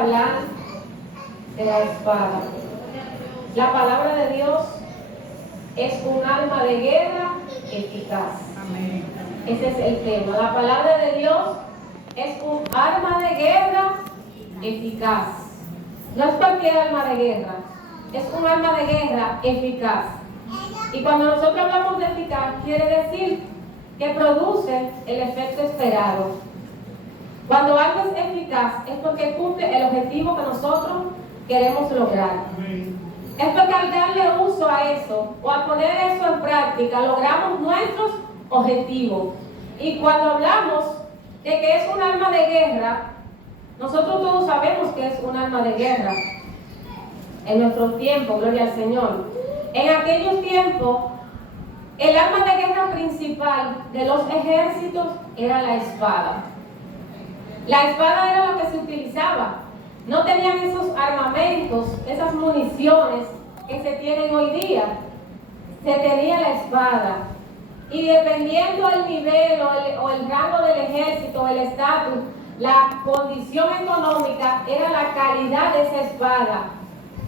hablar de la espada. La palabra de Dios es un arma de guerra eficaz. Amén. Ese es el tema. La palabra de Dios es un arma de guerra eficaz. No es cualquier arma de guerra, es un arma de guerra eficaz. Y cuando nosotros hablamos de eficaz, quiere decir que produce el efecto esperado. Cuando algo es eficaz es porque cumple el objetivo que nosotros queremos lograr. Es porque al darle uso a eso o al poner eso en práctica logramos nuestros objetivos. Y cuando hablamos de que es un arma de guerra, nosotros todos sabemos que es un arma de guerra. En nuestro tiempo, gloria al Señor. En aquellos tiempos, el arma de guerra principal de los ejércitos era la espada. La espada era lo que se utilizaba. No tenían esos armamentos, esas municiones que se tienen hoy día. Se tenía la espada. Y dependiendo del nivel o el rango del ejército, el estatus, la condición económica, era la calidad de esa espada,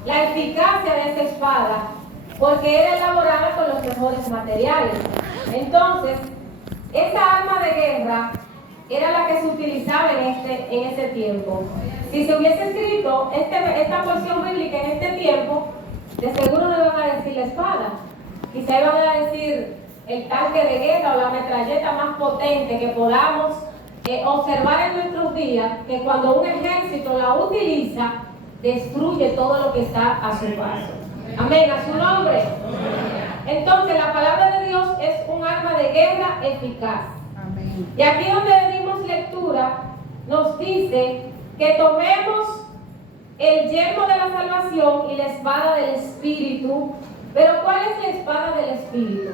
la eficacia de esa espada, porque era elaborada con los mejores materiales. Entonces, esa arma de guerra era la que se utilizaba en ese tiempo. Si se hubiese escrito esta porción bíblica en este tiempo, de seguro no iban a decir la espada. Quizá iban a decir el tanque de guerra o la metralleta más potente que podamos observar en nuestros días, que cuando un ejército la utiliza, destruye todo lo que está a su paso. Amén, a su nombre. Entonces, la palabra de Dios es un arma de guerra eficaz. Y aquí donde dimos lectura, nos dice que tomemos el yelmo de la salvación y la espada del Espíritu. Pero ¿cuál es la espada del Espíritu?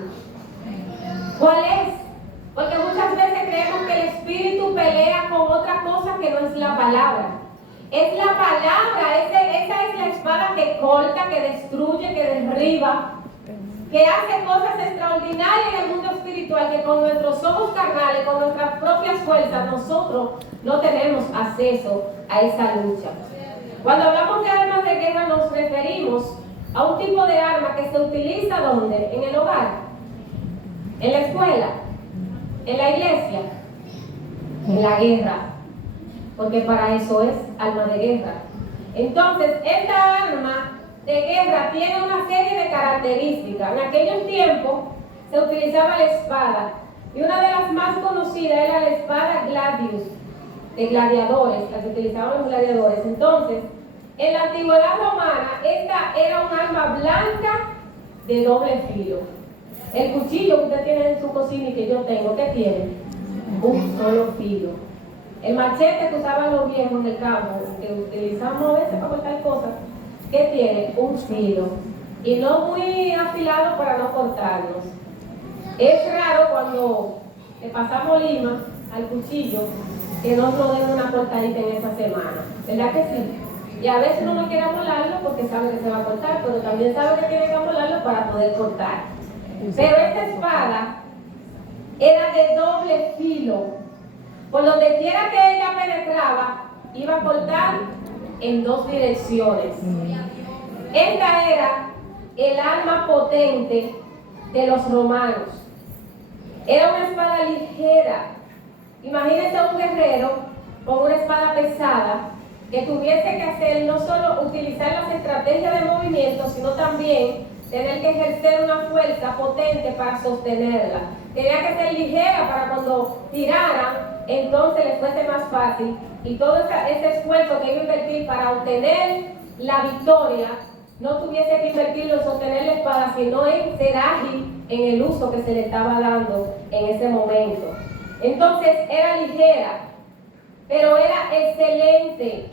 ¿Cuál es? Porque muchas veces creemos que el Espíritu pelea con otra cosa que no es la palabra. Es la palabra, esa es la espada que corta, que destruye, que derriba, que hace cosas extraordinarias en el mundo espiritual que con nuestros ojos carnales, con nuestras propias fuerzas, nosotros no tenemos acceso a esa lucha. Cuando hablamos de armas de guerra nos referimos a un tipo de arma que se utiliza ¿dónde? En el hogar, en la escuela, en la iglesia, en la guerra, porque para eso es arma de guerra. Entonces, esta arma de guerra tiene una serie de características. En aquellos tiempos se utilizaba la espada, y una de las más conocidas era la espada gladius, de gladiadores, la que utilizaban los gladiadores. Entonces, en la antigüedad romana, esta era un arma blanca de doble filo. El cuchillo que usted tiene en su cocina y que yo tengo, ¿qué tiene? Un solo filo. El machete que usaban los viejos en el campo, que utilizamos a veces para cortar cosas, ¿qué tiene? Un filo. Y no muy afilado para no cortarnos. Es raro cuando le pasamos lima al cuchillo que no nos den una cortadita en esa semana. ¿Verdad que sí? Y a veces uno no quiere amolarlo porque sabe que se va a cortar, pero también sabe que tiene que amolarlo para poder cortar. Pero esta espada era de doble filo. Por donde quiera que ella penetraba, iba a cortar en dos direcciones. Esta era el arma potente de los romanos. Era una espada ligera. Imagínense a un guerrero con una espada pesada que tuviese que hacer no solo utilizar las estrategias de movimiento, sino también tener que ejercer una fuerza potente para sostenerla. Tenía que ser ligera para cuando tiraran, entonces les fuese más fácil. Y todo ese esfuerzo que iba a invertir para obtener la victoria, no tuviese que invertirlo en sostener la espada, sino en ser ágil en el uso que se le estaba dando en ese momento. Entonces era ligera, pero era excelente,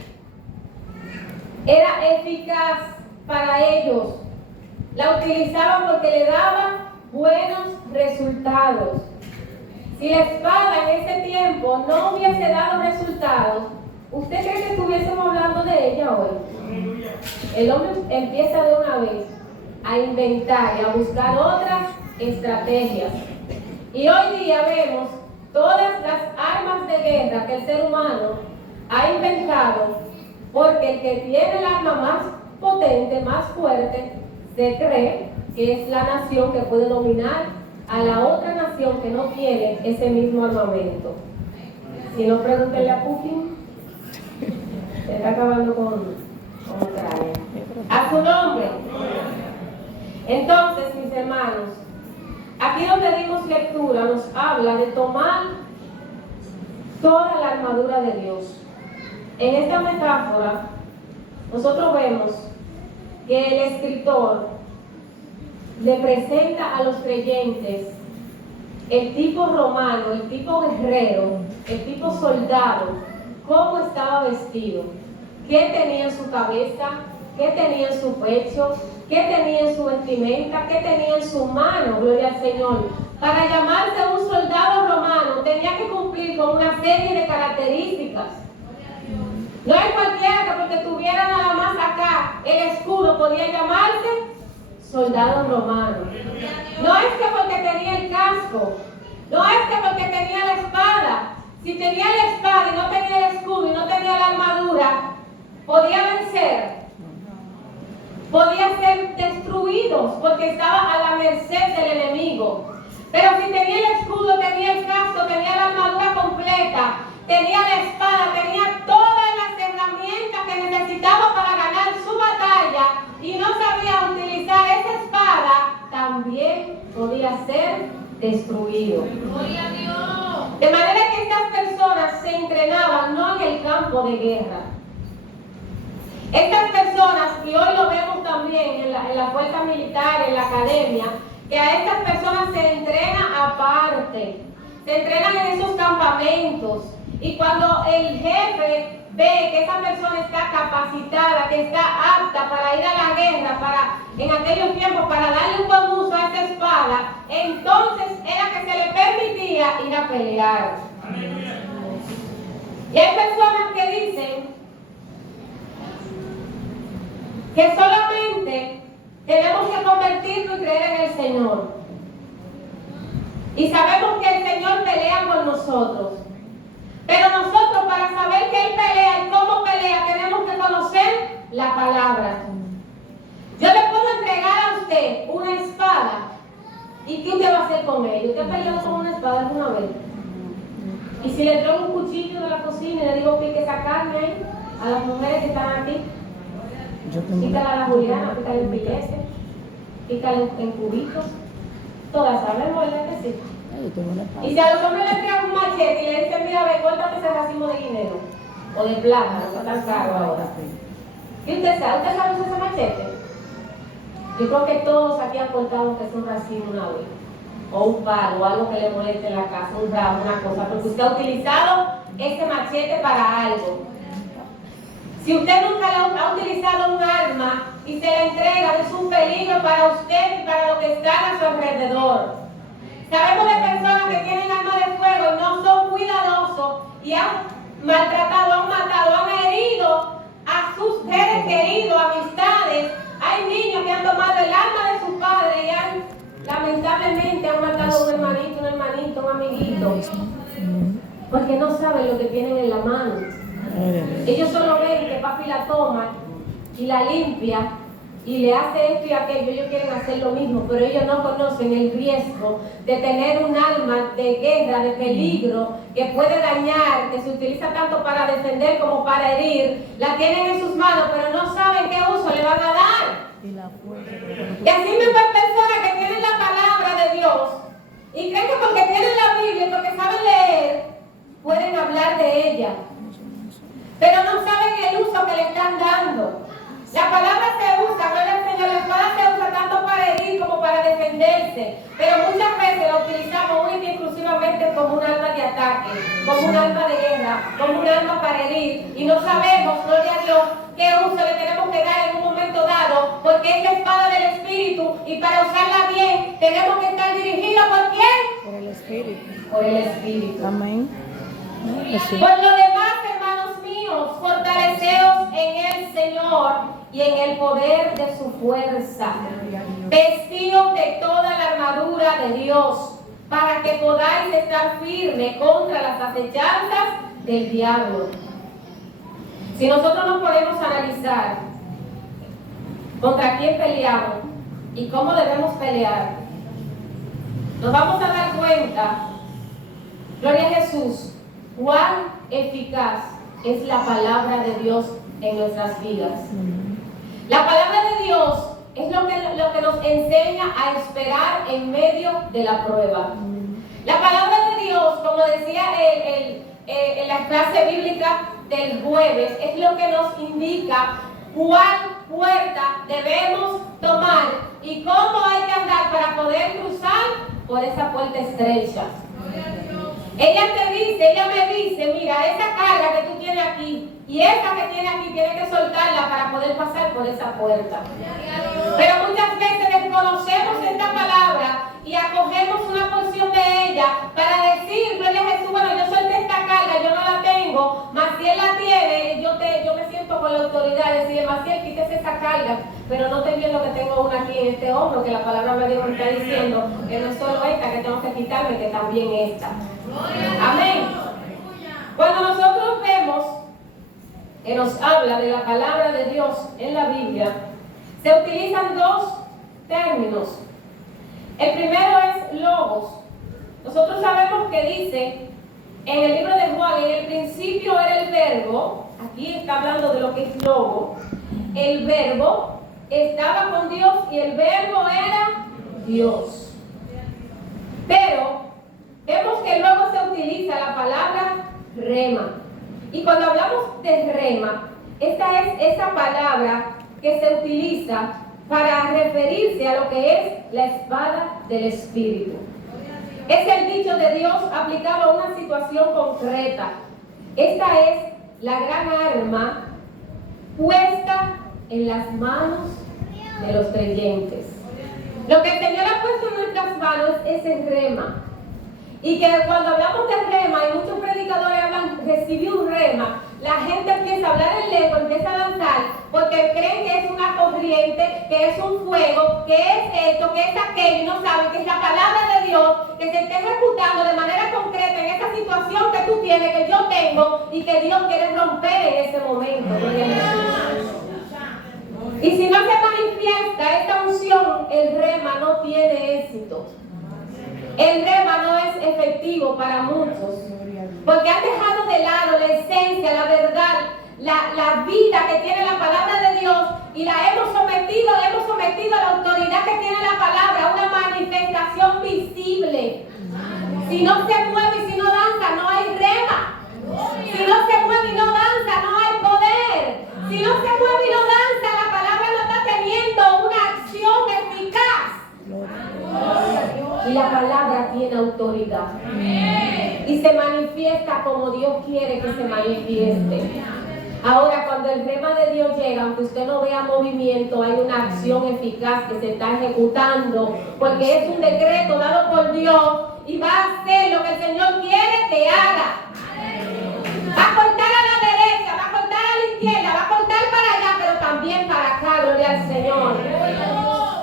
era eficaz para ellos. La utilizaban porque le daba buenos resultados. Si la espada en ese tiempo no hubiese dado resultados, ¿usted cree que estuviésemos hablando de ella hoy? El hombre empieza de una vez a inventar y a buscar otras estrategias. Y hoy día vemos todas las armas de guerra que el ser humano ha inventado. ¿Por Porque el que tiene el arma más potente, más fuerte, se cree que es la nación que puede dominar a la otra nación que no tiene ese mismo armamento. Si no, pregúntenle a Putin. Se está acabando con Ucrania. A su nombre. Entonces, mis hermanos, aquí donde dimos lectura nos habla de tomar toda la armadura de Dios. En esta metáfora, nosotros vemos que el escritor le presenta a los creyentes el tipo romano, el tipo guerrero, el tipo soldado, cómo estaba vestido, qué tenía en su cabeza, qué tenía en su pecho, qué tenía en su vestimenta, qué tenía en su mano, gloria al Señor. Para llamarse un soldado romano tenía que cumplir con una serie de características. No es cualquiera que porque tuviera nada más acá el escudo podía llamarse soldado romano. No es que porque tenía el casco, no es que porque tenía la espada. Si tenía la espada y no tenía el escudo y no tenía la armadura, podía vencer, podía ser destruidos porque estaba a la merced del enemigo. Pero si tenía el escudo, tenía el casco, tenía la armadura completa, tenía la espada, tenía todas las herramientas que necesitaba para ganar su batalla y no sabía utilizar esa espada, también podía ser destruido. ¡Gloria a Dios! De manera que estas personas se entrenaban no en el campo de guerra. Estas personas, y hoy lo vemos también en la fuerza militar, en la academia, que a estas personas se entrena aparte, se entrenan en esos campamentos. Y cuando el jefe ve que esa persona está capacitada, que está apta para ir a la guerra, en aquellos tiempos, para darle un buen uso a esa espada, entonces era que se le permitía ir a pelear. Y hay personas que dicen que solamente tenemos que convertirnos y creer en el Señor. Y sabemos que el Señor pelea por nosotros. Pero nosotros, para saber que Él pelea y cómo pelea, tenemos que conocer la palabra. Yo le puedo entregar a usted una espada. ¿Y qué usted va a hacer con ella? ¿Usted ha peleado con una espada alguna vez? Y si le traigo un cuchillo de la cocina y le digo pique esa carne ahí, a las mujeres que están aquí, pícala a la Juliana, pícala en pilete, pícala en cubitos, todas sabemos, ¿verdad que sí? Y si a los hombres les traen un machete y le dicen, mira, ve, córtate ese racimo de guineo o de plátano, que está tan caro ahora. ¿Y usted sabe usar ese machete? Yo creo que todos aquí han cortado que es un racimo una vez, o un palo, o algo que le moleste en la casa, un ramo, una cosa, porque usted ha utilizado ese machete para algo. Si usted nunca ha utilizado un arma y se le entrega, es un peligro para usted y para los que están a su alrededor. Sabemos de personas que tienen armas de fuego y no son cuidadosos y han maltratado, han matado, han herido a sus seres queridos, amistades. Hay niños que han tomado el arma de su padre y lamentablemente han matado a un hermanito, un amiguito, porque no saben lo que tienen en la mano. Ellos solo ven que papi la toma y la limpia y le hace esto y aquello. Ellos quieren hacer lo mismo, pero ellos no conocen el riesgo de tener un arma de guerra, de peligro, que puede dañar, que se utiliza tanto para defender como para herir. La tienen en sus manos, pero no saben qué uso le van a dar. Y así mismo hay personas que tienen la palabra de Dios y creen que porque tienen la Biblia y porque saben leer, pueden hablar de ella, pero no saben el uso que le están dando. La palabra se usa, gloria al Señor, la espada se usa tanto para herir como para defenderse, pero muchas veces la utilizamos única y exclusivamente como un arma de ataque, como un arma de guerra, como un arma para herir, y no sabemos, gloria a Dios, qué uso le tenemos que dar en un momento dado, porque es la espada del Espíritu, y para usarla bien tenemos que estar dirigidos ¿por quién? Por el Espíritu. Por el Espíritu. Amén. Por lo demás, hermanos míos, fortaleceos en el Señor y en el poder de su fuerza, vestidos de toda la armadura de Dios, para que podáis estar firmes contra las acechanzas del diablo. Si nosotros nos ponemos a analizar contra quién peleamos y cómo debemos pelear, nos vamos a dar cuenta, gloria a Jesús, cuán eficaz es la palabra de Dios en nuestras vidas. La palabra de Dios es lo que nos enseña a esperar en medio de la prueba. La palabra de Dios, como decía en la clase bíblica del jueves, es lo que nos indica cuál puerta debemos tomar y cómo hay que andar para poder cruzar por esa puerta estrecha. Ella me dice, mira, esa carga que tú tienes aquí y esa que tienes aquí, tienes que soltarla para poder pasar por esa puerta. Pero muchas veces desconocemos esta palabra y acogemos una porción de ella para decir, gloria a Jesús, bueno, yo solté esta carga, yo no la tengo, Maciel la tiene, yo me siento con la autoridad de decirle, Maciel, quítese esa carga, pero no te viendo que tengo una aquí en este hombro, que la palabra de Dios me está diciendo que no es solo esta que tengo que quitarme, que también esta. Amén. Cuando nosotros vemos que nos habla de la palabra de Dios en la Biblia, se utilizan dos términos. El primero es logos. Nosotros sabemos que dice en el libro de Juan, en el principio era el verbo, aquí está hablando de lo que es logo, el verbo estaba con Dios y el verbo era Dios. Pero vemos que luego se utiliza la palabra rema. Y cuando hablamos de rema, esta es esa palabra que se utiliza para referirse a lo que es la espada del Espíritu. Es el dicho de Dios aplicado a una situación concreta. Esta es la gran arma puesta en las manos de los creyentes. Lo que el Señor ha puesto en nuestras manos es el rema. Y que cuando hablamos de rema, y muchos predicadores hablan, recibí un rema, la gente empieza a hablar en lengua, empieza a danzar, porque creen que es una corriente, que es un fuego, que es esto, que es aquello, y no saben que es la palabra de Dios, que se está ejecutando de manera concreta en esta situación que tú tienes, que yo tengo, y que Dios quiere romper en ese momento. Y si no se manifiesta esta unción, el rema no tiene éxito. El rema no es efectivo para muchos, porque han dejado de lado la esencia, la verdad, la vida que tiene la palabra de Dios y la hemos sometido a la autoridad que tiene la palabra, una manifestación visible. Si no se mueve y si no danza, no hay rema. Si no se mueve y no danza, no hay poder. Si no se mueve y no danza, la palabra no está teniendo una acción eficaz. Y la palabra tiene autoridad. Y se manifiesta como Dios quiere que se manifieste. Ahora, cuando el rema de Dios llega, aunque usted no vea movimiento, hay una acción eficaz que se está ejecutando, porque es un decreto dado por Dios y va a hacer lo que el Señor quiere que haga. Va a cortar a la derecha, va a cortar a la izquierda, va a cortar para allá, pero también para acá, gloria al Señor.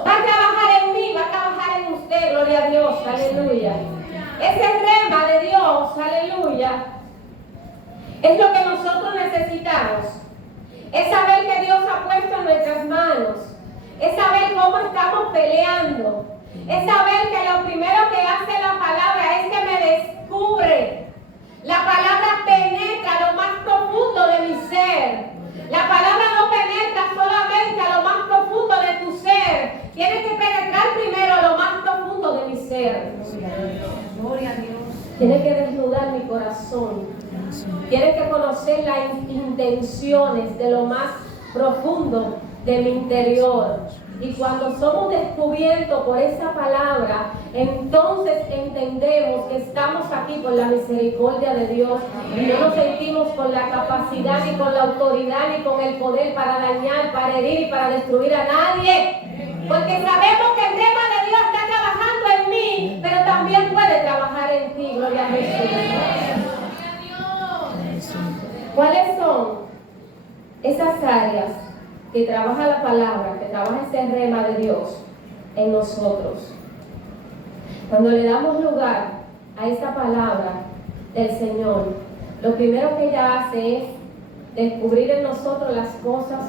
Va a trabajar en mí, va a trabajar en usted, gloria a Dios, aleluya. Ese rema de Dios, aleluya, es lo que nosotros necesitamos. Es saber que Dios ha puesto en nuestras manos. Es saber cómo estamos peleando. Es saber que lo primero que hace la palabra es que me descubre. La palabra penetra lo más profundo de mi ser. La palabra no penetra solamente a lo más profundo de tu ser. Tiene que penetrar primero a lo más profundo de mi ser. Gloria a Dios. Tiene que desnudar mi corazón. Tiene que conocer las intenciones de lo más profundo de mi interior. Y cuando somos descubiertos por esa palabra, entonces entendemos que estamos aquí por la misericordia de Dios. Y no nos sentimos con la capacidad, ni con la autoridad, ni con el poder para dañar, para herir y para destruir a nadie. Porque sabemos que el rema de Dios está trabajando en mí, pero también puede trabajar en ti, gloria a Jesús. ¿Cuáles son esas áreas que trabaja la palabra, que trabaja ese rema de Dios en nosotros? Cuando le damos lugar a esa palabra del Señor, lo primero que ella hace es descubrir en nosotros las cosas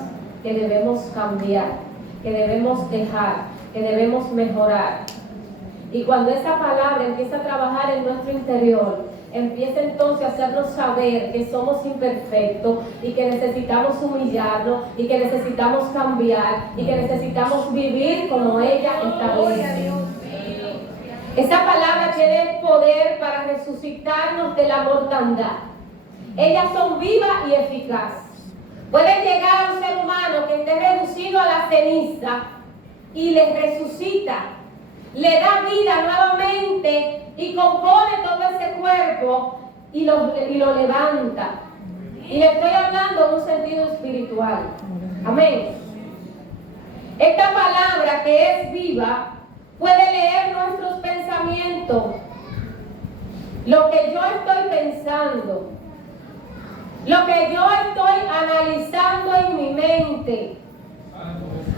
que debemos cambiar, que debemos dejar, que debemos mejorar. Y cuando esa palabra empieza a trabajar en nuestro interior, empieza entonces a hacernos saber que somos imperfectos y que necesitamos humillarnos y que necesitamos cambiar y que necesitamos vivir como ella establece. Esa palabra tiene poder para resucitarnos de la mortandad. Ellas son vivas y eficaces. Pueden llegar a un ser humano que esté reducido a la ceniza y le resucita, le da vida nuevamente y compone todo ese cuerpo y lo levanta. Y le estoy hablando en un sentido espiritual. Amén. Esta palabra que es viva puede leer nuestros pensamientos, lo que yo estoy pensando, lo que yo estoy analizando en mi mente.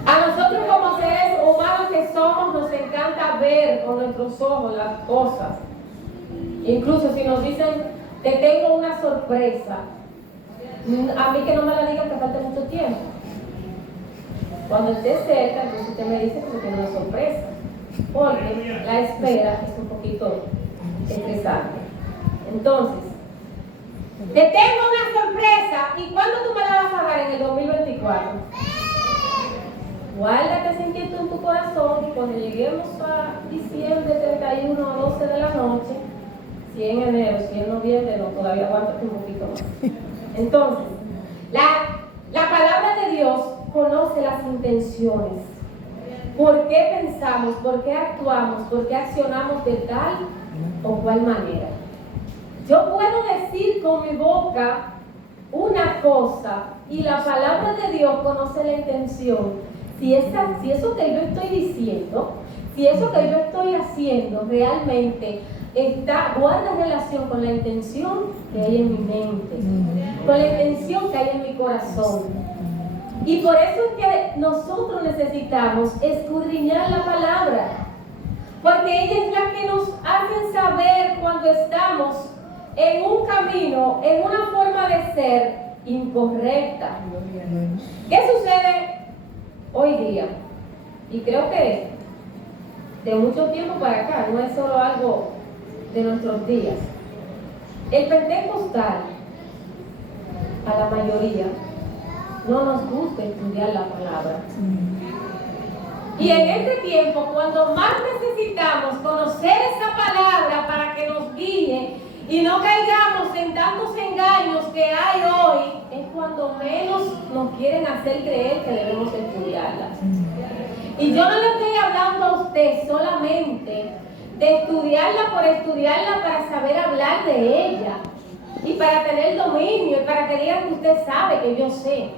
A nosotros como seres humanos que somos, nos encanta ver con nuestros ojos las cosas. Incluso si nos dicen, te tengo una sorpresa, a mí que no me la digan que falte mucho tiempo. Cuando esté cerca, entonces usted me dice que tiene una sorpresa, porque la espera es un poquito estresante. Entonces, te tengo una sorpresa, ¿y cuándo tú me la vas a dar? En el 2024. Guárdate esa inquietud en tu corazón y cuando lleguemos a diciembre 31 a 12 de la noche, si en enero, si en noviembre, no, todavía aguanta un poquito más. Entonces, la palabra de Dios conoce las intenciones. ¿Por qué pensamos? ¿Por qué actuamos? ¿Por qué accionamos de tal o cual manera? Yo puedo decir con mi boca una cosa y la palabra de Dios conoce la intención. Si eso que yo estoy diciendo, si eso que yo estoy haciendo realmente guarda relación con la intención que hay en mi mente, con la intención que hay en mi corazón. Y por eso es que nosotros necesitamos escudriñar la palabra, porque ella es la que nos hace saber cuando estamos en un camino, en una forma de ser incorrecta. ¿Qué sucede hoy día? Y creo que de mucho tiempo para acá, no es solo algo de nuestros días. El pentecostal, a la mayoría, no nos gusta estudiar la palabra. Y en este tiempo, cuando más necesitamos conocer esa palabra para que nos guíe y no caigamos en tantos engaños que hay hoy, es cuando menos nos quieren hacer creer que debemos estudiarla. Y yo no le estoy hablando a usted solamente de estudiarla por estudiarla para saber hablar de ella y para tener dominio y para que digan que usted sabe que yo sé.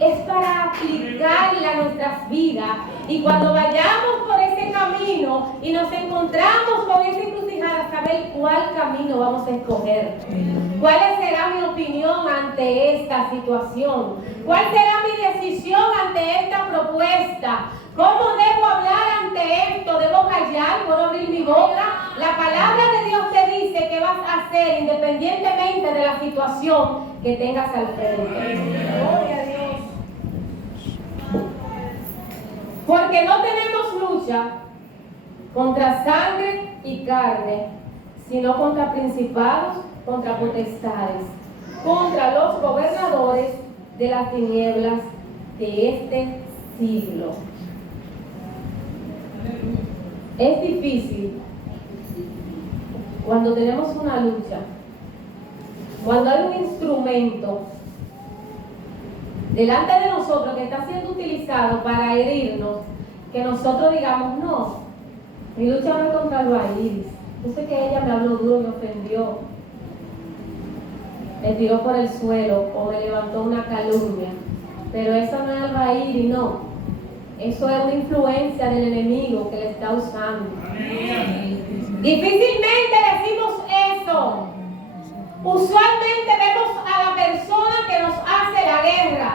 Es para aplicarla a nuestras vidas. Y cuando vayamos por ese camino y nos encontramos con esa encrucijada, saber cuál camino vamos a escoger. ¿Cuál será mi opinión ante esta situación? ¿Cuál será mi decisión ante esta propuesta? ¿Cómo debo hablar ante esto? ¿Debo callar? ¿Puedo abrir mi boca? La palabra de Dios te dice qué vas a hacer independientemente de la situación que tengas al frente. Gloria a Dios. Porque no tenemos lucha contra sangre y carne, sino contra principados, contra potestades, contra los gobernadores de las tinieblas de este siglo. Es difícil cuando tenemos una lucha, cuando hay un instrumento delante de nosotros que está siendo utilizado para herirnos, que nosotros digamos, no, mi lucha no es contra Albairis. Yo sé que ella me habló duro, me ofendió, me tiró por el suelo o me levantó una calumnia, pero eso no es Albairis, no. Eso es una influencia del enemigo que le está usando. Difícilmente decimos eso. Usualmente vemos a la persona que nos hace la guerra.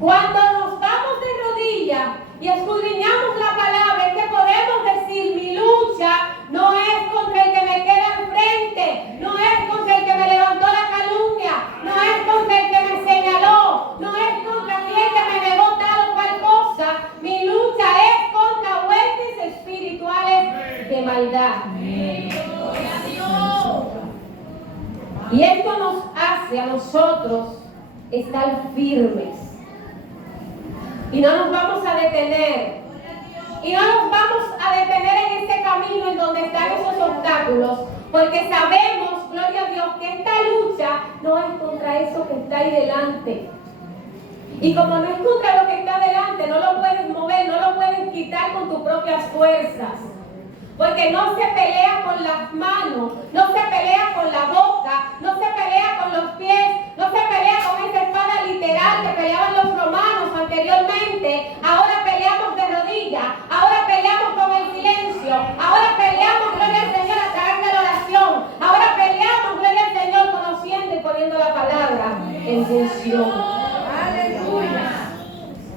Cuando nos damos de rodillas y escudriñamos la palabra, es que podemos decir, mi lucha no es contra el que me queda enfrente, no es contra el que me levantó la calumnia, no es contra el que me estar firmes. Y no nos vamos a detener. Y no nos vamos a detener en este camino en donde están esos obstáculos. Porque sabemos, gloria a Dios, que esta lucha no es contra eso que está ahí delante. Y como no es contra lo que está delante, no lo puedes mover, no lo puedes quitar con tus propias fuerzas. Porque no se pelea con las manos, no se pelea con la boca, no se pelea con los pies, no se pelea con esa espada literal que peleaban los romanos anteriormente. Ahora peleamos de rodillas, ahora peleamos con el silencio, ahora peleamos, gloria al Señor, a través de la oración, ahora peleamos, gloria al Señor, conociendo y poniendo la palabra en función. ¡Aleluya!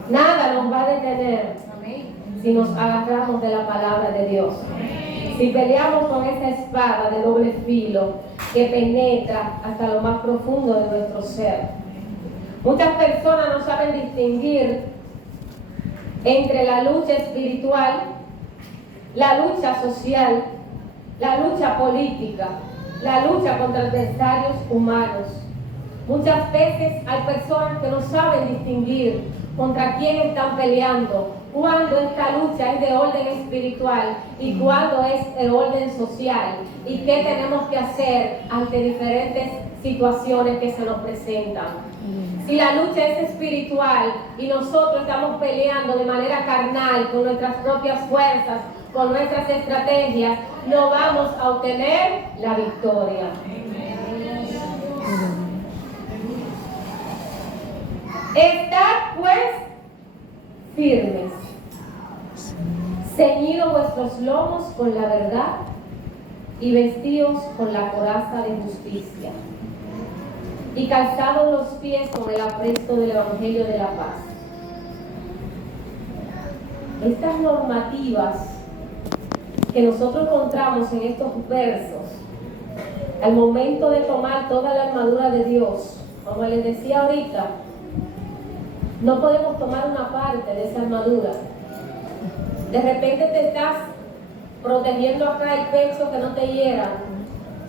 Nada nos va a detener si nos agarramos de la palabra de Dios. Si peleamos con esa espada de doble filo que penetra hasta lo más profundo de nuestro ser. Muchas personas no saben distinguir entre la lucha espiritual, la lucha social, la lucha política, la lucha contra adversarios humanos. Muchas veces hay personas que no saben distinguir contra quién están peleando, cuando esta lucha es de orden espiritual y cuando es de orden social, y qué tenemos que hacer ante diferentes situaciones que se nos presentan. Si la lucha es espiritual y nosotros estamos peleando de manera carnal con nuestras propias fuerzas, con nuestras estrategias, no vamos a obtener la victoria. Estad pues firmes, ceñidos vuestros lomos con la verdad y vestidos con la coraza de justicia y calzados los pies con el apresto del Evangelio de la paz. Estas normativas que nosotros encontramos en estos versos, al momento de tomar toda la armadura de Dios, como les decía ahorita, no podemos tomar una parte de esa armadura. De repente te estás protegiendo acá el pecho, que no te hieran,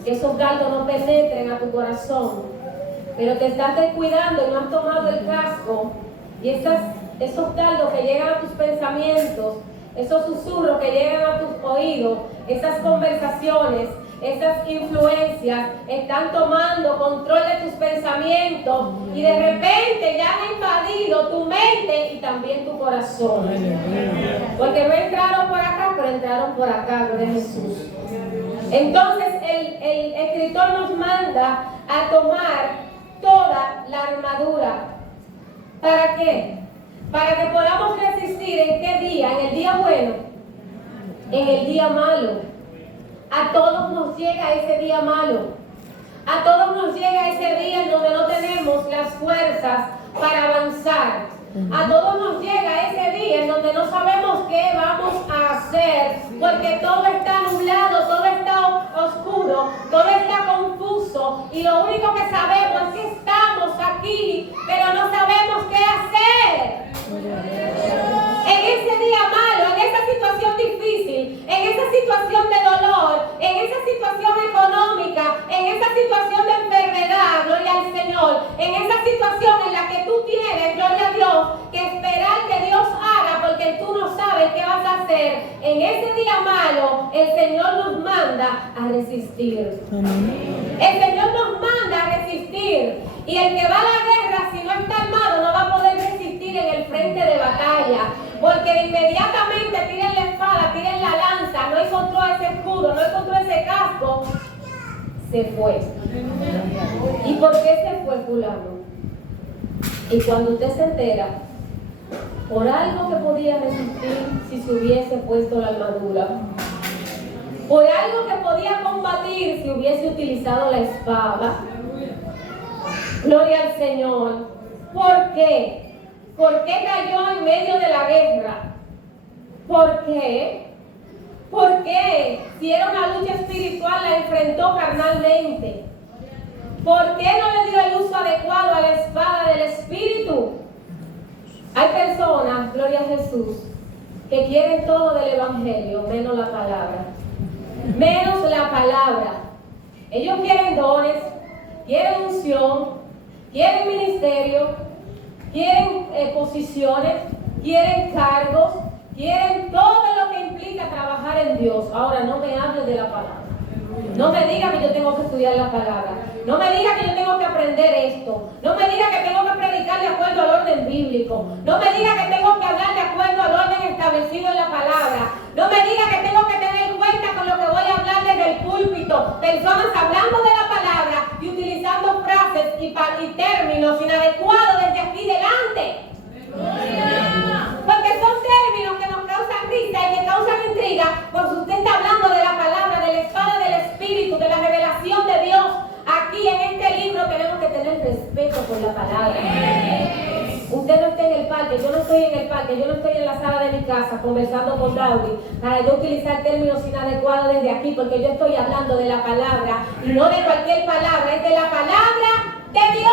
que esos dardos no penetren a tu corazón, pero te estás descuidando y no has tomado el casco, y esos dardos que llegan a tus pensamientos, esos susurros que llegan a tus oídos, esas conversaciones, esas influencias están tomando control de tus pensamientos y de repente ya han invadido tu mente y también tu corazón. Porque no entraron por acá, pero entraron por acá, gloria a Jesús. Entonces el escritor nos manda a tomar toda la armadura. ¿Para qué? Para que podamos resistir ¿en qué día? En el día bueno, en el día malo. A todos nos llega ese día malo. A todos nos llega ese día en donde no tenemos las fuerzas para avanzar. A todos nos llega ese día en donde no sabemos qué vamos a hacer, porque todo está nublado, todo está oscuro, todo está confuso, y lo único que sabemos es que estamos aquí, pero no sabemos qué hacer. En ese día malo, en esa situación difícil, en esa situación de dolor, en esa situación económica, en esa situación de enfermedad, gloria al Señor, en esa situación en la que tú tienes, gloria a Dios, que esperar que Dios haga porque tú no sabes qué vas a hacer. En ese día malo, el Señor nos manda a resistir. El Señor nos manda a resistir. Y el que va a la guerra, si no está armado, no va a poder resistir en el frente de batalla. Porque de inmediatamente tiren la espada, tiren la lanza, no encontró ese escudo, no encontró ese casco, se fue. ¿Y por qué se fue fulano? Y cuando usted se entera, por algo que podía resistir si se hubiese puesto la armadura, por algo que podía combatir si hubiese utilizado la espada. Gloria al Señor. ¿Por qué? ¿Por qué cayó en medio de la guerra? ¿Por qué? ¿Por qué? Si era una lucha espiritual, la enfrentó carnalmente. ¿Por qué no le dio el uso adecuado a la espada del Espíritu? Hay personas, gloria a Jesús, que quieren todo del Evangelio, menos la palabra. Menos la palabra. Ellos quieren dones, quieren unción, quieren ministerio, quieren posiciones, quieren cargos, quieren todo lo que implica trabajar en Dios. Ahora, no me hables de la palabra. No me diga que yo tengo que estudiar la palabra. No me diga que yo tengo que aprender esto. No me diga que tengo que predicar de acuerdo al orden bíblico. No me diga que tengo que hablar de acuerdo al orden establecido en la palabra. No me diga que tengo que tener en cuenta con lo que voy a hablar desde el púlpito. Personas hablando de la palabra y utilizando frases y términos inadecuados desde aquí delante. Porque son términos que nos causan risa y que causan intriga, porque usted está hablando de la palabra, de la espada del Espíritu, de la revelación de Dios. Aquí en este libro tenemos que tener respeto por la palabra. Usted no está en el parque, yo no estoy en el parque, yo no estoy en la sala de mi casa conversando con Daudi para yo utilizar términos inadecuados desde aquí, porque yo estoy hablando de la palabra y no de cualquier palabra, es de la palabra de Dios.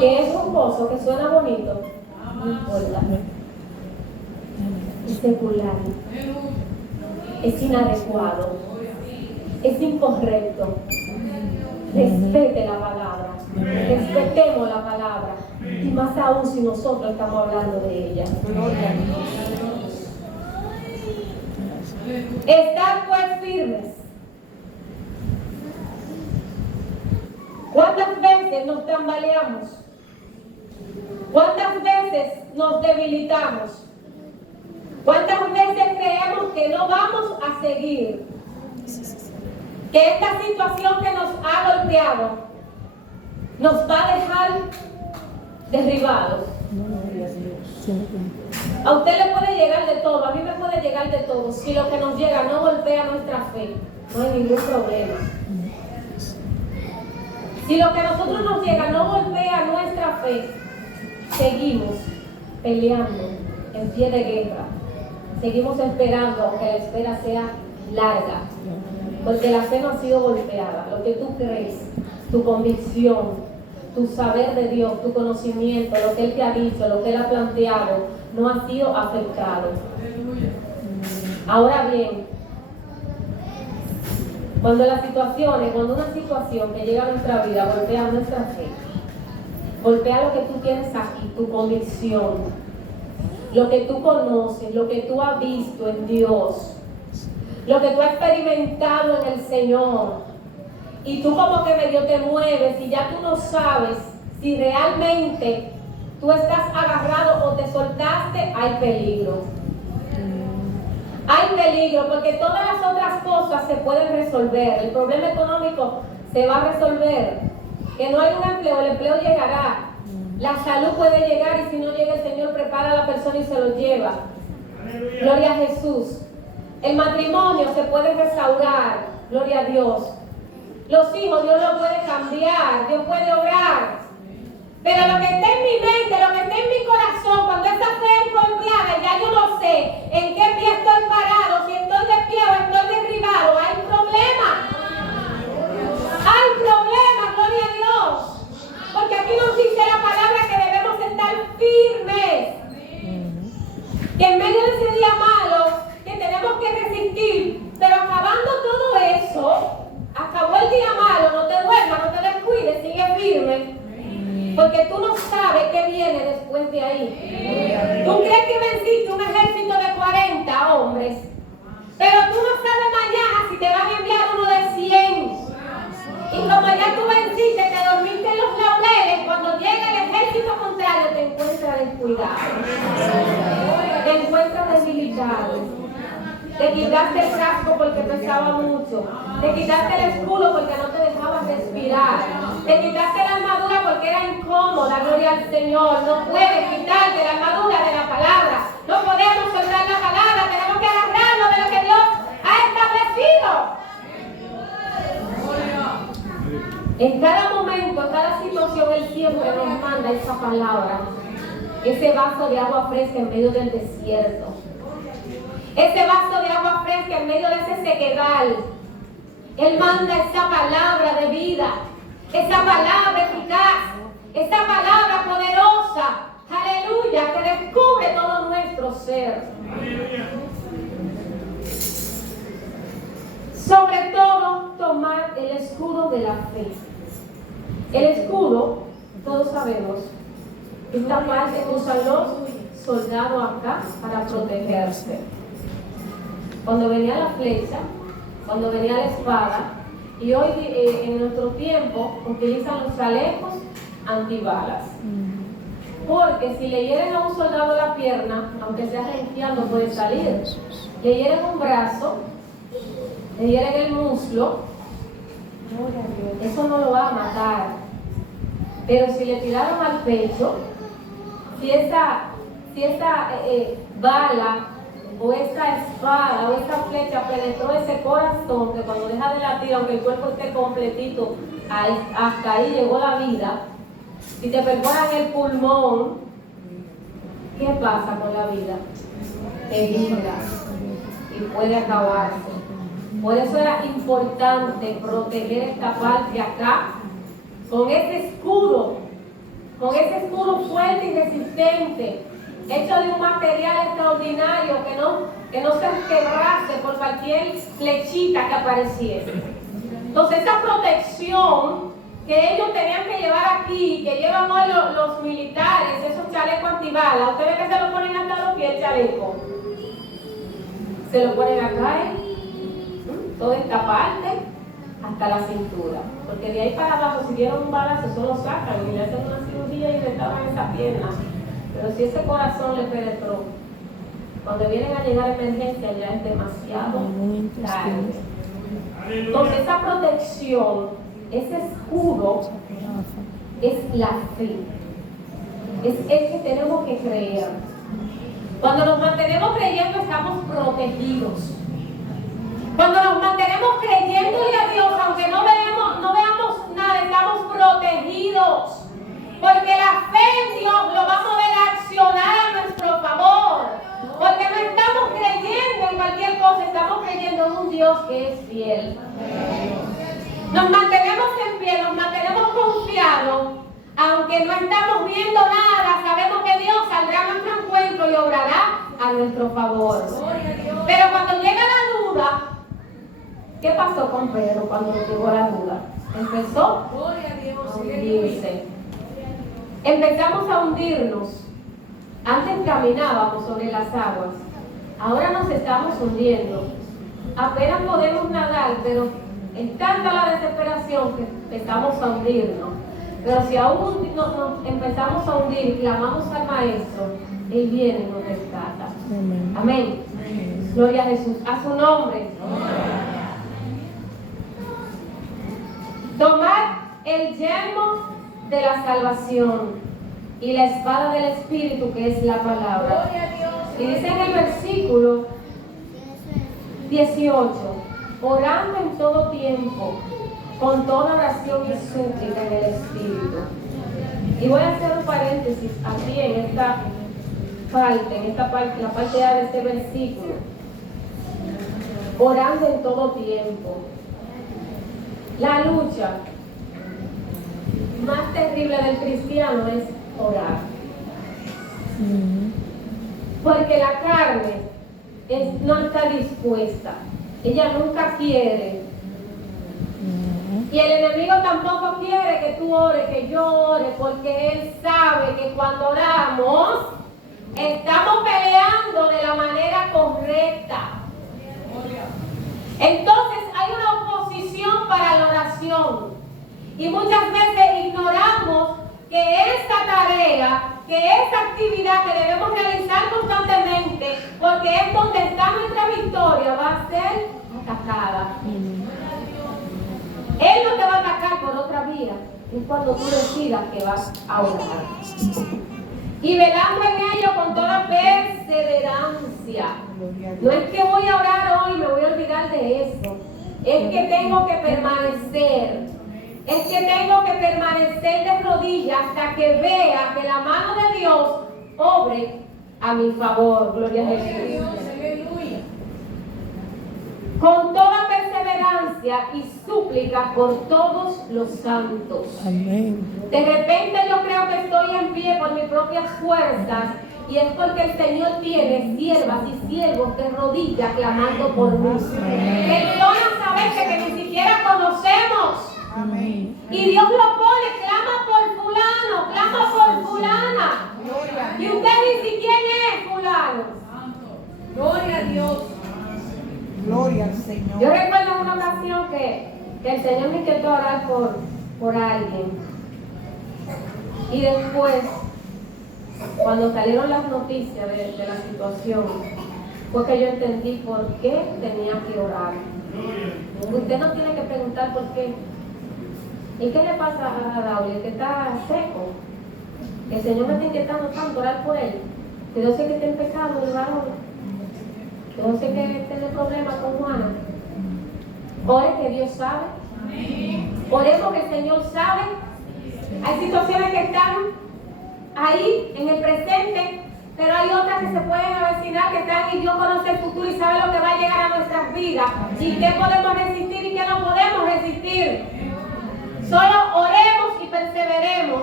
Que es rumboso, que suena bonito, no importa. Es secular, es inadecuado, es incorrecto. Respete la palabra, respetemos la palabra, y más aún si nosotros estamos hablando de ella. Estar pues firmes. ¿Cuántas veces nos tambaleamos? ¿Cuántas veces nos debilitamos? ¿Cuántas veces creemos que no vamos a seguir? Que esta situación que nos ha golpeado nos va a dejar derribados. A usted le puede llegar de todo, a mí me puede llegar de todo. Si lo que nos llega no golpea nuestra fe, no hay ningún problema. Si lo que a nosotros nos llega no golpea nuestra fe, seguimos peleando en pie de guerra. Seguimos esperando, aunque la espera sea larga. Porque la fe no ha sido golpeada. Lo que tú crees, tu convicción, tu saber de Dios, tu conocimiento, lo que Él te ha dicho, lo que Él ha planteado, no ha sido afectado. Ahora bien, cuando una situación que llega a nuestra vida golpea nuestra fe, golpea lo que tú tienes aquí, tu convicción, lo que tú conoces, lo que tú has visto en Dios, lo que tú has experimentado en el Señor, y tú como que medio te mueves y ya tú no sabes si realmente tú estás agarrado o te soltaste, hay peligro. Hay peligro porque todas las otras cosas se pueden resolver. El problema económico se va a resolver. Que no hay un empleo, el empleo llegará. La salud puede llegar y si no llega el Señor prepara a la persona y se lo lleva. Gloria a Jesús. El matrimonio se puede restaurar. Gloria a Dios. Los hijos Dios los puede cambiar. Dios puede obrar. Pero lo que está en mi mente, lo que está en mi corazón, cuando esta fe es golpeada, ya yo no sé en qué pie estoy parado, si estoy de pie o estoy derribado. Hay problema. Hay problema, gloria a Dios. Porque aquí nos dice la palabra que debemos estar firmes. Que en medio de ese día malo, que tenemos que resistir, pero acabando todo eso, acabó el día malo, no te duermas, no te descuides, sigue firme. Porque tú no sabes qué viene después de ahí. Tú crees que venciste un ejército de 40 hombres, pero tú no sabes mañana si te van a enviar uno de 100. Y como ya tú venciste, te dormiste en los laureles, cuando llega el ejército contrario te encuentras descuidado. Te encuentras debilitado. Te quitaste el casco porque pesaba mucho. Te quitaste el escudo porque no te dejaba respirar. Te quitaste la armadura porque era incómoda, gloria al Señor. No puedes quitarte la armadura de la palabra. No podemos soltar la palabra. Tenemos que agarrarnos de lo que Dios ha establecido. En cada momento, en cada situación, Él siempre nos manda esa palabra. Ese vaso de agua fresca en medio del desierto. Ese vaso de agua fresca en medio de ese sequedal. Él manda esa palabra de vida, esa palabra eficaz, esa palabra poderosa, aleluya, que descubre todo nuestro ser. Sobre todo, tomar el escudo de la fe. El escudo, todos sabemos, esta parte que usan los soldados acá para protegerse. Cuando venía la flecha, cuando venía la espada, y hoy en nuestro tiempo utilizan los chalecos antibalas. Porque si le hieren a un soldado la pierna, aunque sea renqueado, no puede salir. Le hieren un brazo, le hieren el muslo, eso no lo va a matar. Pero si le tiraron al pecho, si esa bala o esta espada o esta flecha penetró ese corazón, que cuando deja de latir, aunque el cuerpo esté completito, hasta ahí llegó la vida. Si te perforan el pulmón, ¿qué pasa con la vida? Te vibra y puede acabarse. Por eso era importante proteger esta parte acá con ese escudo fuerte y resistente, hecho de un material extraordinario que no se quebrase por cualquier flechita que apareciese. Entonces esa protección que ellos tenían que llevar aquí, que llevan hoy los militares, esos chalecos antibalas, ustedes que se lo ponen hasta los pies el chaleco, se lo ponen acá, toda esta parte hasta la cintura, porque de ahí para abajo si dieron un balazo eso lo sacan y le hacen una cirugía y restaban esa pierna. Pero si ese corazón le penetró, cuando vienen a llegar a emergencia ya es demasiado tarde. Entonces esa protección, ese escudo es la fe, es el que tenemos que creer. Cuando nos mantenemos creyendo estamos protegidos. Cuando nos mantenemos creyéndole a Dios, aunque no veamos nada, estamos protegidos. Porque la fe en Dios lo va a mover a accionar a nuestro favor. Porque no estamos creyendo en cualquier cosa, estamos creyendo en un Dios que es fiel. Nos mantenemos en pie, nos mantenemos confiados, aunque no estamos viendo nada, sabemos que Dios saldrá a nuestro encuentro y obrará a nuestro favor. Pero cuando llega la duda, ¿qué pasó con Pedro cuando le llegó la duda? Empezó a hundirse. Empezamos a hundirnos. Antes caminábamos sobre las aguas, ahora nos estamos hundiendo. Apenas podemos nadar, pero es tanta la desesperación que empezamos a hundirnos. Pero si aún nos empezamos a hundir y clamamos al Maestro, Él viene y nos rescata. Amén. Amén. Amén. Gloria a Jesús. A su nombre. Amén. Tomar el yelmo de la salvación y la espada del Espíritu, que es la palabra. Y dice en el versículo 18, orando en todo tiempo, con toda oración y súplica en el Espíritu. Y voy a hacer un paréntesis aquí en esta parte, la parte A de este versículo. Orando en todo tiempo. La lucha más terrible del cristiano es orar. Porque la carne no está dispuesta. Ella nunca quiere. Y el enemigo tampoco quiere que tú ores, que yo ore, porque él sabe que cuando oramos estamos peleando de la manera correcta. Entonces hay una oposición para la oración. Y muchas veces ignoramos que esta tarea, que esta actividad que debemos realizar constantemente, porque es donde está nuestra victoria, va a ser atacada. Él no te va a atacar por otra vía, es cuando tú decidas que vas a orar. Y velando en ello con toda perseverancia. No es que voy a orar hoy y me voy a olvidar de eso. Es que tengo que permanecer. Es que tengo que permanecer de rodillas hasta que vea que la mano de Dios obre a mi favor. Gloria a Jesús. Con toda perseverancia y súplica por todos los santos. Amén. De repente yo creo que estoy en pie por mis propias fuerzas, y es porque el Señor tiene siervas y siervos de rodillas clamando por mí. Personas a gente que ni siquiera conocemos. Amén. Y Dios lo pone, clama por fulano, clama por fulana. Y usted dice, ¿quién es fulano? Gloria a Dios. Gloria al Señor. Yo recuerdo en una ocasión que el Señor me intentó orar por alguien. Y después, cuando salieron las noticias de la situación, fue que yo entendí por qué tenía que orar. Usted no tiene que preguntar por qué. ¿Y qué le pasa a Raúl? Que está seco. El Señor me está intentando tanto orar por él. Que yo sé que está en pecado el varón. Que yo sé que tiene problemas con Juana. Ore que Dios sabe. Oremos que el Señor sabe. Hay situaciones que están ahí en el presente, pero hay otras que se pueden avecinar, que están y Dios conoce el futuro y sabe lo que va a llegar a nuestras vidas. Y qué podemos resistir y qué no podemos resistir. Solo oremos y perseveremos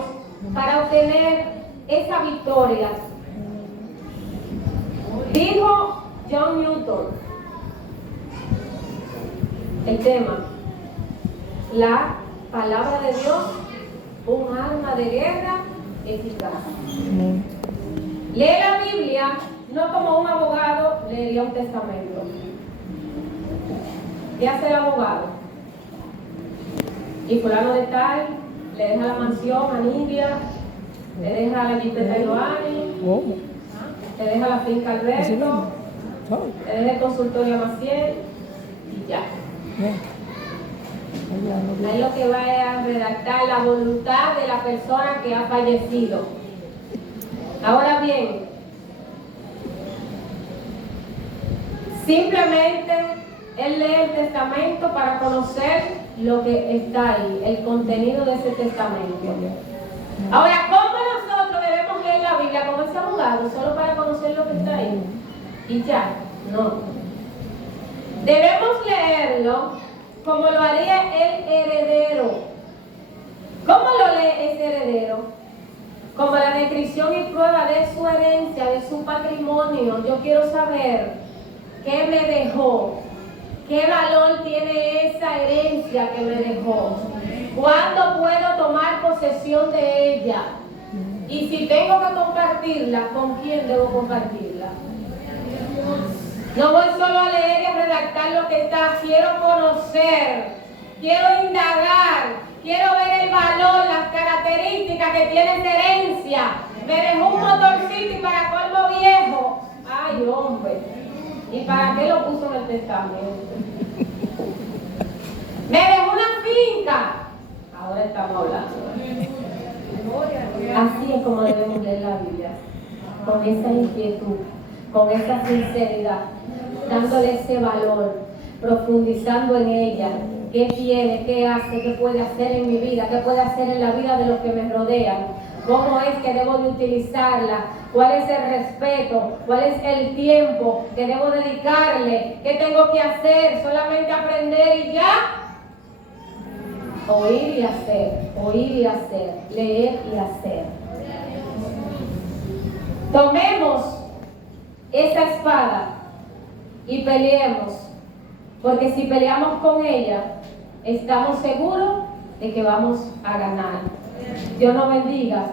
para obtener esa victoria. Dijo John Newton, el tema, la palabra de Dios, un arma de guerra eficaz. Lee la Biblia no como un abogado leería un testamento. ¿Qué hace el abogado? Y fulano de tal le deja la mansión a Nidia, le deja la jipeta a Joanny, le deja la finca a Alberto, le deja el consultorio a Maciel y ya. Ahí lo que va a redactar la voluntad de la persona que ha fallecido. Ahora bien, simplemente él lee el testamento para conocer lo que está ahí, el contenido de ese testamento. Ahora, ¿cómo nosotros debemos leer la Biblia como ese abogado? Solo para conocer lo que está ahí. Y ya, no. Debemos leerlo como lo haría el heredero. ¿Cómo lo lee ese heredero? Como la descripción y prueba de su herencia, de su patrimonio. Yo quiero saber qué me dejó, qué valor tiene esa herencia que me dejó, cuándo puedo tomar posesión de ella y si tengo que compartirla, ¿con quién debo compartirla? No voy solo a leer y a redactar lo que está, quiero conocer, quiero indagar, quiero ver el valor, las características que tiene esa herencia. Me dejó un motorcito y para colmo viejo. Ay, hombre. ¿Y para qué lo puso en el testamento? Me dejó una finca. Ahora estamos hablando. Así es como debemos leer la Biblia. Con esa inquietud, con esa sinceridad, dándole ese valor, profundizando en ella. ¿Qué tiene? ¿Qué hace? ¿Qué puede hacer en mi vida? ¿Qué puede hacer en la vida de los que me rodean? ¿Cómo es que debo de utilizarla? ¿Cuál es el respeto? ¿Cuál es el tiempo que debo dedicarle? ¿Qué tengo que hacer? ¿Solamente aprender y ya? Oír y hacer, leer y hacer. Tomemos esa espada y peleemos, porque si peleamos con ella, estamos seguros de que vamos a ganar. Dios nos bendiga.